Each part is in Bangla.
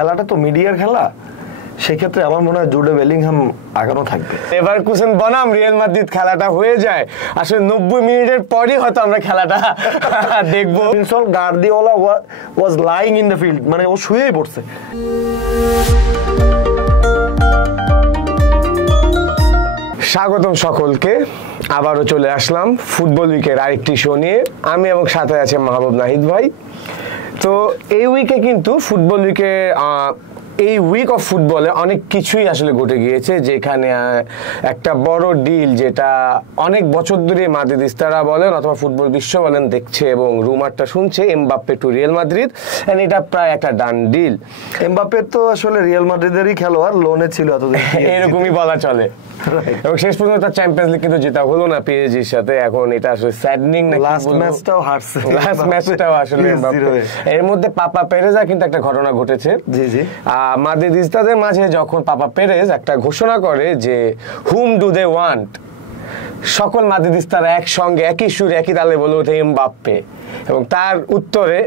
খেলাটা তো মিডিয়ার খেলা, সেক্ষেত্রে আমার মনে হয় জুডে বেলিংহাম আগানো থাকবে। লেভারকুসেন বনাম রিয়াল মাদ্রিদ খেলাটা হয়ে যায় আসলে 90 মিনিটের পরই হয়তো আমরা খেলাটা দেখবো। Guardiola was lying in the field, মানে ও শুয়েই পড়ছে। স্বাগতম সকলকে, আবারও চলে আসলাম ফুটবল উইকের আরেকটি শো নিয়ে। আমি এবং সাথে আছে মাহবুব নাহিদ ভাই। তো এই উইকে কিন্তু ফুটবল উইকে এই উইক অফ ফুটবলে অনেক কিছুই আসলে ঘটে গিয়েছে, যেখানে একটা বড় ডিল যেটা অনেক বছর ধরে মাদ্রিদিস্তারা বলেন অথবা ফুটবল বিশ্ব বলেন দেখছে এবং রুমারটা শুনছে Mbappe to Real Madrid, and এটা প্রায় একটা ডান ডিল। এমবাপ্পে তো আসলে রিয়াল মাদ্রিদেরই খেলোয়াড়, লোনে ছিল এতদিন, এরকমই বলা চলে। এবং শেষ পর্যন্ত তার চ্যাম্পিয়ন্স লিগ কিন্তু জেতা হলো না পিএসজির সাথে। এখন এটা আসলে স্যাডনিং না, লাস্ট ম্যাচটাও হারছে, লাস্ট ম্যাচটাও আসলে এর মধ্যে পাপা পেরেজা কিন্তু একটা ঘটনা ঘটেছে। জি জি, মাদ্রিদিস্তাদের মাঝে যখন পাপা পেরেজ একটা ঘোষণা করে যে হুম ডু দে ওয়ান্ট, সকল মাদ্রিদিস্তারা একসঙ্গে একই সুরে একই তালে বলে ওঠে এমবাপ্পে, এবং তার উত্তরে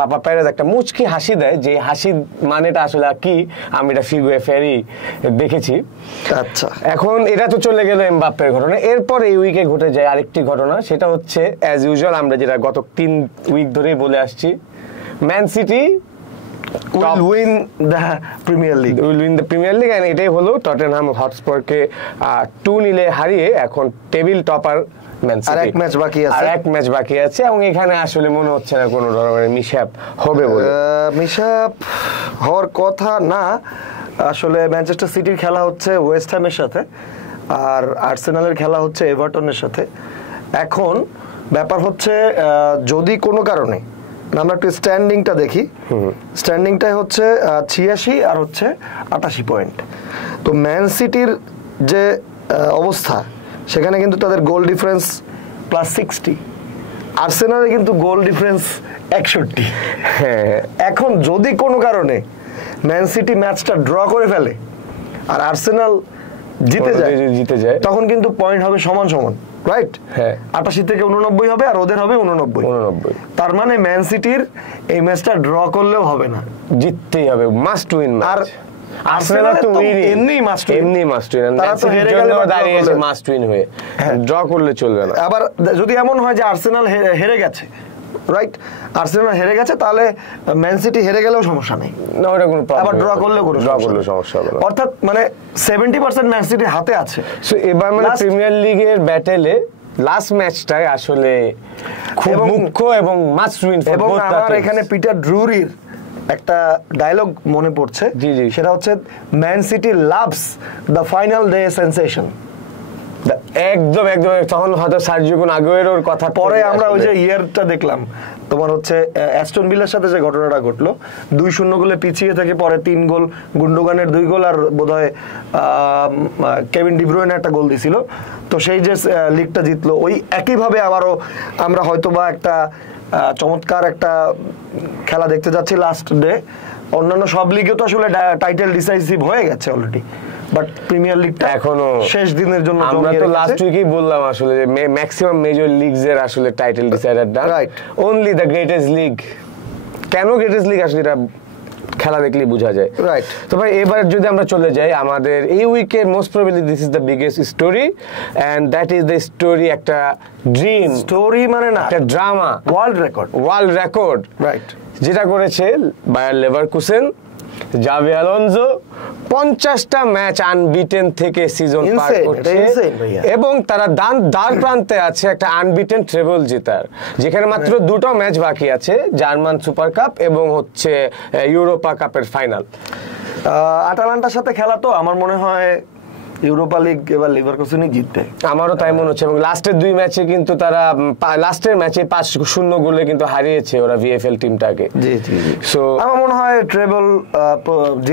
পাপা পেরেজ একটা মুচকি হাসি দেয়, যে হাসির মানেটা আসলে কি আমি এটা ফিগুয়ে ফেরি দেখেছি। আচ্ছা, এখন এটা তো চলে গেল এমবাপ্পের ঘটনা। এরপর এই উইকে ঘটে যায় আরেকটি ঘটনা, সেটা হচ্ছে অ্যাজ ইউজুয়াল আমরা যেটা গত 3 উইক ধরেই বলে আসছি, man city will win the Premier League. Will win the Premier League, and এটাই হলো টটেনহাম হটস্পারকে 2-0 হারিয়ে এখন টেবিল টপার ম্যান সিটি। আর এক ম্যাচ বাকি আছে, এবং এখানে আসলে মনে হচ্ছে না কোনো ধরনের মিশআপ হবে বলে। মিশআপ হওয়ার কথা না, আসলে ম্যানচেস্টার সিটির খেলা হচ্ছে ওয়েস্ট হ্যামের সাথে, আর আর্সেনালের খেলা হচ্ছে এভারটনের সাথে। এখন ব্যাপার হচ্ছে যদি কোনো কারণে আমরা একটু স্ট্যান্ডিংটা দেখি, স্ট্যান্ডিংটাই হচ্ছে 86 আর হচ্ছে 88 পয়েন্ট। তো ম্যান সিটির যে অবস্থা, সেখানে কিন্তু তাদের গোল ডিফারেন্স +60, আর্সেনালে কিন্তু গোল ডিফারেন্স 61। এখন যদি কোনো কারণে ম্যান সিটি ম্যাচটা ড্র করে ফেলে আর আর্সেনাল জিতে যায় তখন কিন্তু পয়েন্ট হবে সমান সমান, রাইট? হ্যাঁ, 88 থেকে 89 হবে আর ওদের হবে 89। তার মানে ম্যান সিটির এই ম্যাচটা ড্র করলেও হবে না, জিততেই হবে, মাস্ট উইন ম্যাচ। আর আর্সেনাল তো এমনি মাস্ট উইন, তারা তো হেরে গেলে দাঁড়িয়েছে মাস্ট উইন হয়ে, ড্র করলে চলবে না। আবার যদি এমন হয় যে আর্সেনাল হেরে গেছে, রাইট, আর্সেনাল হেরে গেছে, তাহলে ম্যান সিটি হেরে গেলেও সমস্যা নেই, না ওটা কোনো প্রবলেম, আবার ড্র করলেও সমস্যা হবে না। অর্থাৎ মানে 70% ম্যান সিটির হাতে আছে। সো এবার মানে প্রিমিয়ার লিগের ব্যাটেলে লাস্ট ম্যাচটাই আসলে খুব মুখ্য এবং মাস্ট উইন। এবং আমার এখানে পিটার ড্রুরির একটা ডায়লগ মনে পড়ছে, সেটা হচ্ছে man city loves the final day sensation. একদম তখন হয়তো সার্জিও আগুয়েরোর কথা পরে আমরা ওই যে ইয়ারটা দেখলাম, তোমার হচ্ছে অ্যাস্টন ভিলার সাথে যে ঘটনাটা ঘটলো, 2-0 গোলে পিছিয়ে থেকে পরে 3 গোল, গুন্ডোগানের 2 গোল আর বোধহয় কেভিন ডি ব্রুইনে একটা গোল দিছিল, তো সেই যে লিগটা জিতলো, ওই একইভাবে আবারও আমরা হয়তোবা একটা চমৎকার একটা খেলা দেখতে যাচ্ছি লাস্ট ডে। অন্যান্য সব লিগে তো আসলে টাইটেল ডিসাইসিভ হয়ে গেছে অলরেডি, বাট প্রিমিয়ার লিগটা এখনো শেষ দিনের জন্য। আমরা তো লাস্ট উইকেই বললাম আসলে যে ম্যাক্সিমাম মেজর লিগস এর আসলে title decider done, right, only the greatest league. কেন গ্রেটেস্ট লিগ আসলে এটা খেলা দেখলেই বোঝা যায়, রাইট। তো ভাই এবার যদি আমরা চলে যাই আমাদের এই উইকের most probably this is the biggest story, and that is the story, একটা ড্রিম স্টোরি, মানে না একটা ড্রামা, ওয়ার্ল্ড রেকর্ড, রাইট, যেটা করেছে বায়ার লেভারকুসেন। জাভি আলোনসো 50টা ম্যাচ আনবিটেন থেকে সিজন পার করছে, এবং তারা দ্বার প্রান্তে আছে একটা আনবিটেন ট্রেবল জেতার, যেখানে মাত্র 2টো ম্যাচ বাকি আছে, জার্মান সুপার কাপ এবং হচ্ছে ইউরোপা কাপের ফাইনাল। আটালান্টার সাথে খেলা, তো আমার মনে হয় ইউরোপা লিগ এবার লিভারকুসেনই জিতবে, আমারও তাই মনে হচ্ছে। এবং লাস্টের 2 ম্যাচে কিন্তু তারা লাস্টের ম্যাচে 5-0 গোলে কিন্তু হারিয়েছে ওরা ভিএফএল টিমটাকে। জি জি, সো আমার মনে হয় treble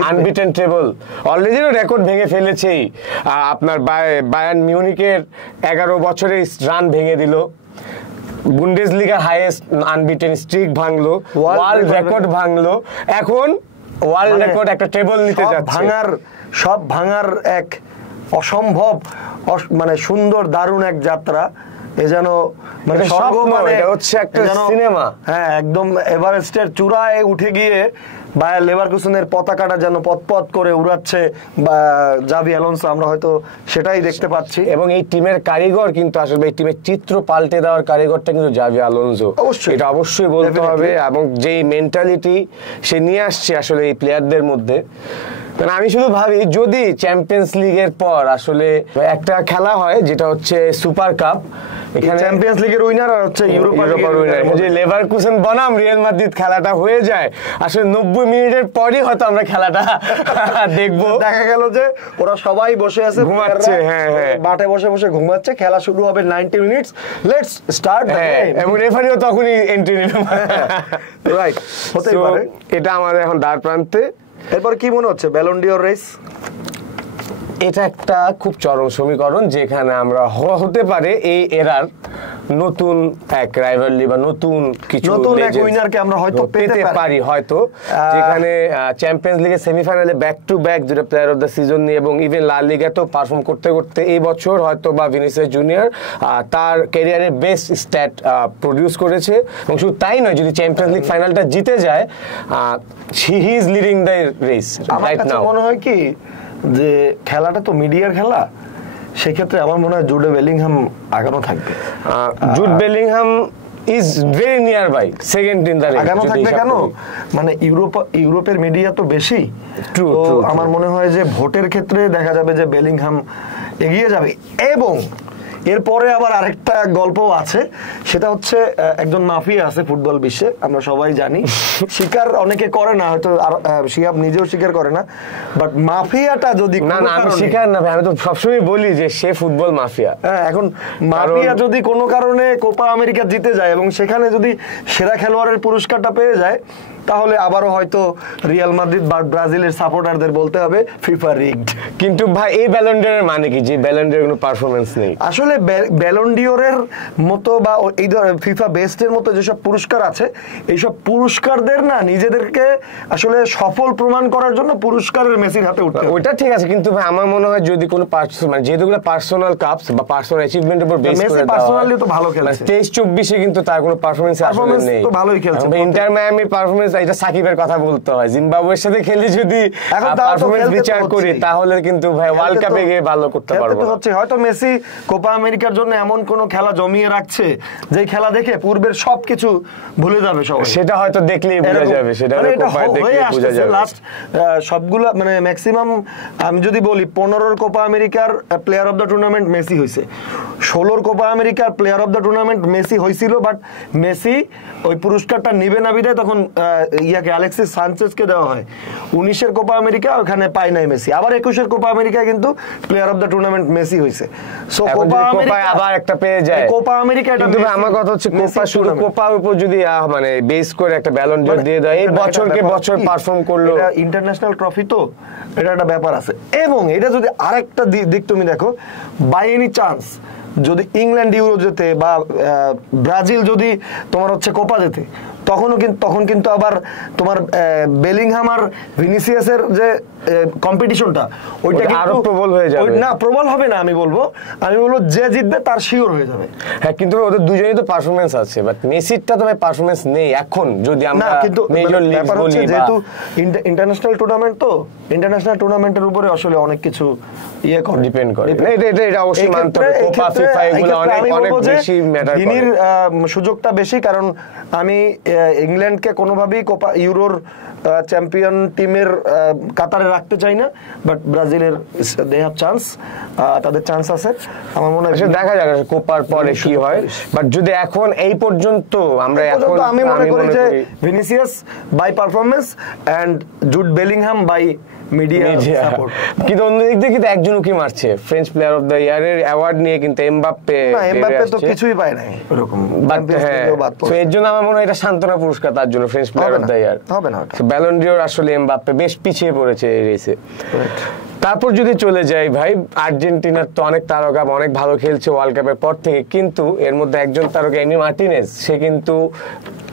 unbeaten treble already record ভেঙে ফেলেছেই। আপনার বায়ার্ন মিউনিকের 11 বছরের রান ভেঙে দিল, বুন্ডেসলিগার হাইয়েস্ট আনবিটেন স্ট্রিক ভাঙলো, ওয়ার্ল্ড রেকর্ড ভাঙলো, এখন ওয়ার্ল্ড রেকর্ড একটা ট্রেবল নিতে যাচ্ছে। সব ভাঙার এক অসম্ভব মানে সুন্দর দারুণ এক যাত্রা, এ যেন মানে স্বর্গ, মানে হচ্ছে একটা সিনেমা। হ্যাঁ, একদম এভারেস্টের চূড়ায় উঠে গিয়ে বায়ার লেভারকুসেনের পতাকাটা যেন পথ করে উড়াচ্ছে বা জাভি আলোনসো, আমরা হয়তো সেটাই দেখতে পাচ্ছি। এবং এই টিমের কারিগর কিন্তু আসলে এই টিমের চিত্র পাল্টে দেওয়ার কারিগরটা কিন্তু জাভি আলোনসো, অবশ্যই, এটা অবশ্যই বলতে হবে। এবং যে মেন্টালিটি সে নিয়ে আসছে আসলে এই প্লেয়ারদের মধ্যে, কারণ আমি শুধু ভাবি যদি চ্যাম্পিয়ন্স লিগের পর আসলে একটা খেলা হয় যেটা হচ্ছে সুপার কাপ, এখানে চ্যাম্পিয়ন্স লিগের উইনার আর হচ্ছে ইউরোপা উইনার, যে লেভারকুসেন বনাম রিয়াল মাদ্রিদ খেলাটা হয়ে যায়, আসলে 90 মিনিটের পরই হয়তো আমরা খেলাটা দেখবো। দেখা গেল যে ওরা সবাই বসে আছে, ঘুমাচ্ছে, মাঠে বসে বসে ঘুমাচ্ছে, খেলা শুরু হবে 90 মিনিটস, লেটস স্টার্ট, এবং রেফারিও তখনই এন্ট্রি নিল, রাইট, হতেই পারে। এটা আমাদের এখন দ্বার প্রান্তে। এরপর কি মনে হচ্ছে ব্যালন ডিওর রেস? এটা একটা খুব চরম সমীকরণ, যেখানে আমরা হতে পারে এই এরার নতুন এক রাইভালরি বা নতুন কিছু উইনারকে আমরা হয়তো পেতে পারি, হয়তো যেখানে চ্যাম্পিয়ন্স লিগের সেমিফাইনালে ব্যাক টু ব্যাক দুটো প্লেয়ার অফ দ্য সিজন নিয়ে এবং ইভেন লা লিগাতেও পারফর্ম করতে করতে এই বছর হয়তো বা ভিনিসিয়াস জুনিয়র তার ক্যারিয়ারের বেস্ট স্ট্যাট প্রডিউস করেছে। এবং শুধু তাই নয়, যদি চ্যাম্পিয়ন্স লিগ ফাইনালটা জিতে যায়, he is leading the race right now. মনে হয় কি যে খেলাটা তো মিডিয়ার খেলা, সেক্ষেত্রে আমার মনে হয় জুড বেলিংহাম আগানো থাকবে। Jude Bellingham is very near by second in the race. আগানো থাকবে কেন? মানে ইউরোপের মিডিয়া তো বেশি, তো আমার মনে হয় যে ভোটের ক্ষেত্রে দেখা যাবে যে বেলিংহাম এগিয়ে যাবে। এবং এরপরে আবার আরেকটা গল্প আছে, সেটা হচ্ছে একজন মাফিয়া আছে ফুটবল বিশ্বে, আমরা সবাই জানি, স্বীকার অনেকে করে না, হয়তো শিহাব নিজেও স্বীকার করে না, বাট মাফিয়াটা যদি আমি স্বীকার না ভাই, আমি তো সবসময় বলি যে সে ফুটবল মাফিয়া। হ্যাঁ, এখন মাফিয়া যদি কোনো কারণে কোপা আমেরিকা জিতে যায় এবং সেখানে যদি সেরা খেলোয়াড়ের পুরস্কারটা পেয়ে যায়, তাহলে আবারও হয়তো রিয়াল মাদ্রিদ বা ব্রাজিলের সাপোর্টারদের বলতে হবে ফিফা রিগড। কিন্তু ভাই এই ব্যালন ডিওরের মানে কি, যে ব্যালন ডিওরের কোনো পারফরম্যান্স নেই? আসলে ব্যালন ডিওরের মতো বা এই ফিফা বেস্টের মতো যেসব পুরস্কার আছে, এইসব পুরস্কারদের না নিজেদেরকে আসলে সফল প্রমাণ করার জন্য পুরস্কারের মেসির হাতে উঠতে, ওইটা ঠিক আছে। কিন্তু ভাই আমার মনে হয় যদি কোনো মানে যেগুলো পার্সোনাল কাপস বা পার্সোনাল অ্যাচিভমেন্টের উপর বেস করে, মেসি পার্সোনালি তো ভালো খেলেছে, 23-24 কিন্তু তার কোনো পারফরম্যান্স আসলে নেই, তো ভালোই খেলছে। ইন্টার মায়ামির পারফরম্যান্স, এটা সাকিবের কথা বলতে হয়, জিম্বাবুয়ের সাথে খেলে যদি পারফরম্যান্স বিচার করি তাহলে কিন্তু ভাই ওয়ার্ল্ড কাপে গিয়ে ভালো করতে পারবো না। হয়তো মেসি কোপা আমেরিকার জন্য এমন কোন খেলা জমিয়ে রাখছে যে খেলা দেখে পূর্বের সবকিছু ভুলে যাবে সবাই, সেটা হয়তো দেখলেই বোঝা যাবে, সেটা কোপায় দেখলেই বোঝা যাবে। লাস্ট সবগুলো মানে ম্যাক্সিমাম আমি যদি বলি 15 কোপা আমেরিকার player of the tournament Messi হয়েছে, 16 কোপা আমেরিকার player of the tournament Messi হয়েছিল, বাট মেসি ওই পুরস্কারটা নিবে না বিদায় তখন ইয়াকে আলেক্সিস সানচেজকে দেওয়া হয়। 19 কোপা আমেরিকা ওখানে পায় নাই মেসি, আবার 21 কোপা আমেরিকা কিন্তু player of the tournament Messi হয়েছে। সো কোপা আমেরিকা আবার একটা পেয়ে যায়, কোপা আমেরিকা এটা। কিন্তু আমার কথা হচ্ছে কোপা শুধু কোপার উপর যদি মানে বেস করে একটা ব্যালন ডিওর দিয়ে দেয়, এই বছরকে বছর পারফর্ম করলো, এটা ইন্টারন্যাশনাল ট্রফি, তো এটা একটা ব্যাপার আছে। এবং এটা যদি আরেকটা দিক তুমি দেখো, বাই এনি চান্স যদি ইংল্যান্ড ইউরো জেতে বা ব্রাজিল যদি তোমার হচ্ছে কোপা জেতে, তখন কিন্তু আবার তোমার বেলিংহাম আর ভিনিসিয়াসের যে কম্পিটিশনটা ওইটা আরো প্রবল হয়ে যাবে। না, প্রবল হবে না, আমি বলবো যে জিতবে তার শিওর হয়ে যাবে। হ্যাঁ, কিন্তু ওদের দুজনেই তো পারফরম্যান্স আছে, বাট মেসিরটা তো পারফরম্যান্স নেই এখন। যদি আমরা কিন্তু মেজর লিগ বলি, যেহেতু ইন্টারন্যাশনাল টুর্নামেন্ট, তো ইন্টারন্যাশনাল টুর্নামেন্টের উপরে আসলে অনেক কিছু ডিপেন্ড করে। এটা অবশ্যই মানতে হবে, কোপা ফিফা এগুলো অনেক বেশি ম্যাটার করে। ভিনির সুযোগটা বেশি, কারণ আমি ইংল্যান্ডকে কোনোভাবেই কোপা ইউরোর চ্যাম্পিয়ন টিমের কাতারে রাখতে চাই না, বাট ব্রাজিলের দে হ্যাভ চান্স, তাদের চান্স আছে। আমার মনে হয় দেখা যাক কোপার পরে কি হয়, বাট যদি এখন এই পর্যন্ত আমরা আমি মনে করি যে Vinicius by performance and Jude Bellingham by media support. কিন্তু অন্যদিক দিয়ে কিন্তু একজন উকি মারছে, ফ্রেঞ্চ প্লেয়ার অফ দ্য ইয়ারের অ্যাওয়ার্ড নিয়ে কিন্তু এমবাপ্পে তো কিছুই পায় নাই এরকম, তো এর জন্য আমার মনে হয় এটা সান্ত্বনা পুরস্কার তার জন্য, French player of the year হবে না। ব্যালন ডিওর আসলে এমবাপ্পে বেশ পিছিয়ে পড়েছে এই রেসে। তারপর যদি চলে যাই ভাই, আর্জেন্টিনার তো অনেক তারকা অনেক ভালো খেলছে ওয়ার্ল্ড কাপের পর থেকে, কিন্তু এর মধ্যে একজন তারকা এমি মার্টিনেজ, সে কিন্তু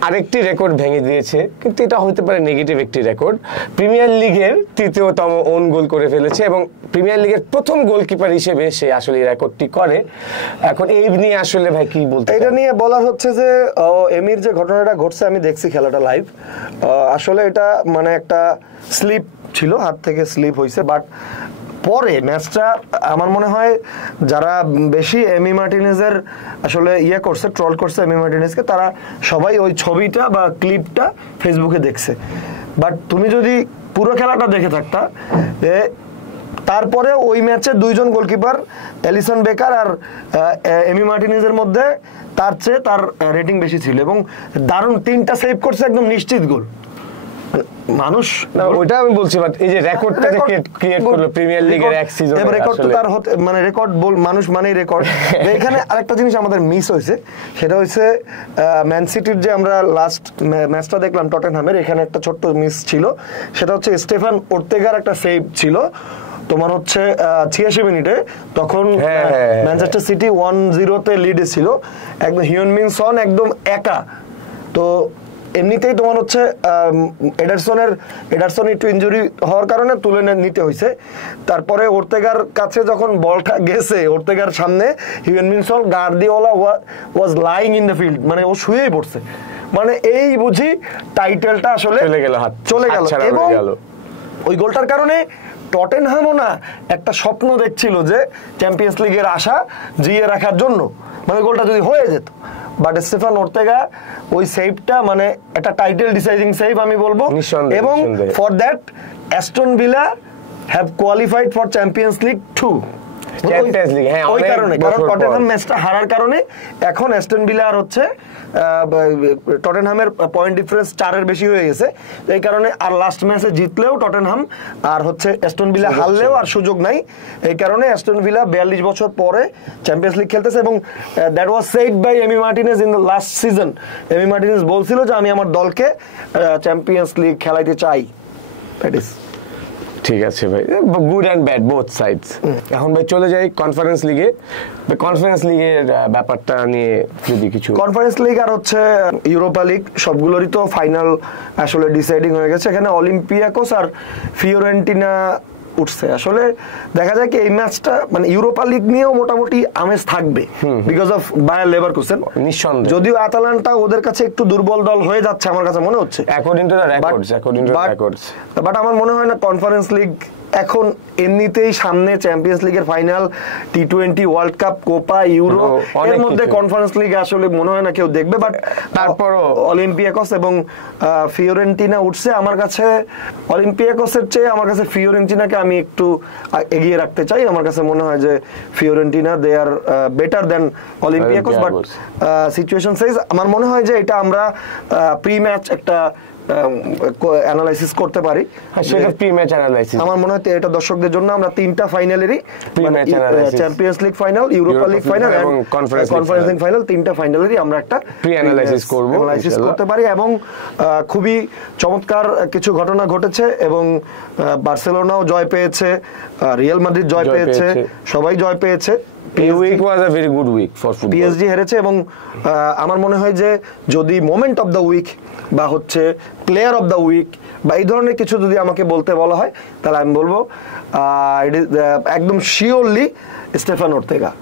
আরেকটি রেকর্ড ভেঙে দিয়েছে, কিন্তু এটা হতে পারে নেগেটিভ একটি রেকর্ড। প্রিমিয়ার লিগের তৃতীয়তম ওন গোল করে ফেলেছে এবং প্রিমিয়ার লিগের প্রথম গোলকিপার হিসেবে সে আসলে এই রেকর্ডটি করে। এখন এই নিয়ে আসলে ভাই কি বলতে, এটা নিয়ে বলার হচ্ছে যে এমির যে ঘটনাটা ঘটছে, আমি দেখছি খেলাটা লাইভ, আসলে এটা মানে একটা স্লিপ ছিল, হাত থেকে স্লিপ হয়েছে, বাট পরে ম্যাচটা আমার মনে হয় যারা বেশি এমি মার্টিনেজের আসলে করছে, ট্রল করছে এমি মার্টিনেজকে, তারা সবাই ওই ছবিটা বা ক্লিপটা ফেসবুকে দেখছে। বাট তুমি যদি পুরো খেলাটা দেখে থাকতা, তারপরে ওই ম্যাচে দুইজন গোলকিপার এলিসন বেকার আর এমি মার্টিনেজের মধ্যে তার চেয়ে তার রেটিং বেশি ছিল এবং দারুণ 3টা সেভ করছে, একদম নিশ্চিত গোল। মানুষ ওইটা আমি বলছি, বাট এই যে রেকর্ডটা যে ক্রিয়েট করলো প্রিমিয়ার লিগের এক সিজনে, রেকর্ড তো তার মানে রেকর্ড মানুষ মানেই রেকর্ড। এখানে আরেকটা জিনিস আমাদের মিস হয়েছে, সেটা হচ্ছে ম্যান সিটির যে আমরা লাস্ট ম্যাচটা দেখলাম টটেনহামের, এখানে একটা ছোট্ট মিস ছিল, সেটা হচ্ছে স্টেফান ওর্তেগার একটা সেভ ছিল তোমার হচ্ছে 86 মিনিটে, তখন ম্যানচেস্টার সিটি 1-0 লিডে ছিল, একদম হিউন মিন সন একদম একা। তো এমনিতেই তোমার হচ্ছে এডারসন একটু ইনজুরি হওয়ার কারণে তুলে নিতে হয়েছে। তারপরে ওর্তেগার কাছে যখন বলটা গেছে, ওর্তেগার সামনে Heung min Son, Guardiola was lying in the field, মানে ও শুয়েই পড়ছে, মানে এই বুঝি টাইটেলটা আসলে চলে গেল। এবং ওই গোলটার কারণে টটেনহামও না একটা স্বপ্ন দেখছিল যে চ্যাম্পিয়ন্স লিগের আশা জিয়ে রাখার জন্য, মানে গোলটা যদি হয়ে যেত। বাট স্টেফান ওর্তেগা ওই সেভটা মানে একটা টাইটেল ডিসাইডিং সেভ আমি বলবো, এবং for that Aston villa have qualified for champions league 2। ওই কারণে, কারণ টটেনহাম ম্যাচটা হারার কারণে এখন অ্যাস্টন ভিলা আর হচ্ছে টটেনহামের পয়েন্ট ডিফারেন্স 4-এর বেশি হয়ে গেছে। এই কারণে আর লাস্ট ম্যাচে জিতলেও টটেনহাম আর হচ্ছে অ্যাস্টন ভিলা হারলেও আর সুযোগ নাই। এই কারণে অ্যাস্টন ভিলা 42 বছর পরে চ্যাম্পিয়ন্স লিগ খেলতেছে এবং that was said by Emi Martinez in the last season. Emi Martinez বলছিল যে আমি আমার দলকে চ্যাম্পিয়ন্স লিগ খেলাইতে চাই। দ্যাট ইজ ঠিক আছে ভাই, good and bad both sides. এখন ভাই চলে যাই কনফারেন্স লিগে। কনফারেন্স লিগের ব্যাপারটা নিয়ে যদি কিছু, কনফারেন্স লিগ আর হচ্ছে ইউরোপা লিগ সবগুলোরই তো ফাইনাল আসলে ডিসাইডিং হয়ে গেছে। এখানে অলিম্পিয়াকোস আর ফিওরেন্টিনা উঠছে। আসলে দেখা যায় কি এই ম্যাচটা মানে ইউরোপা লিগ নিয়েও মোটামুটি আমেজ থাকবে বিকজ অফ বায়ার লেভারকুসেন। নিঃসন্দেহে, যদিও আতালান্টা ওদের কাছে একটু দুর্বল দল হয়ে যাচ্ছে আমার কাছে মনে হচ্ছে, according to the records. But আমার মনে হয় না কনফারেন্স লিগ এখন এমনিতেই সামনে চ্যাম্পিয়ন্স লিগের final, T20 world cup, Copa, euro, এর মধ্যে কনফারেন্স লিগ আসলে মনে হয় না কেউ দেখবে। বাট তারপরও অলিম্পিয়াকোস এবং ফিওরেন্টিনা উঠছে। আমার কাছে অলিম্পিয়াকোসের চেয়ে আমার কাছে ফিওরেন্টিনাকে আমি একটু এগিয়ে রাখতে চাই। আমার কাছে মনে হয় যে Fiorentina they are better than Olympiacos. But situation সাইজ আমার মনে হয় যে এটা আমরা প্রি ম্যাচ একটা অ্যানালাইসিস করতে পারি। সেটা প্রি ম্যাচ অ্যানালাইসিস আমার মনে হয় এটা দর্শকদের জন্য আমরা 3টা ফাইনালেরই, Champions League final, Europa League final এবং কনফারেন্স লিগ ফাইনাল, 3টা ফাইনালেরই আমরা একটা প্রি অ্যানালাইসিস করব, অ্যানালাইসিস করতে পারি। এবং খুবই চমৎকার কিছু ঘটনা ঘটেছে এবং বার্সেলোনাও জয় পেয়েছে, রিয়াল মাদ্রিদ জয় পেয়েছে, সবাই জয় পেয়েছে। এই week was a very good week for football. PSG হেরেছে এবং আমার মনে হয় যে যদি মোমেন্ট অফ দ্য উইক বা হচ্ছে প্লেয়ার অফ দ্য উইক বা এই ধরনের কিছু যদি আমাকে বলতে বলা হয়, তাহলে আমি বলবো একদম শিওরলি স্টেফান ওর্তেগা।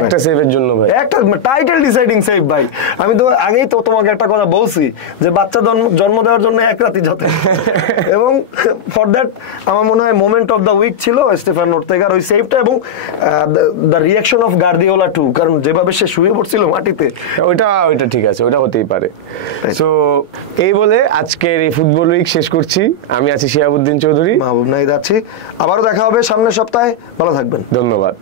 একটা সেভের জন্য ভাই, একটা টাইটেল ডিসাইডিং সেভ ভাই। আমি তো আগেই তো তোমাকে একটা কথা বলছি যে বাচ্চা জন্ম দেওয়ার জন্য এক রাতি যথেষ্ট। এবং ফর দ্যাট আমার মনে হয় মোমেন্ট অফ দ্য উইক ছিল স্টেফান ওর্তেগার ওই সেভটা এবং the reaction of Guardiola too, কারণ যেভাবে সে শুয়ে পড়ছিল মাটিতে, ওইটা ঠিক আছে, ওটা হতেই পারে। সো এই বলে আজকের এই ফুটবল উইক শেষ করছি। আমি আছি শিহাবুদ্দিন চৌধুরী, মাহবুব নাহিদ আছি। আবারও দেখা হবে সামনের সপ্তাহে, ভালো থাকবেন, ধন্যবাদ।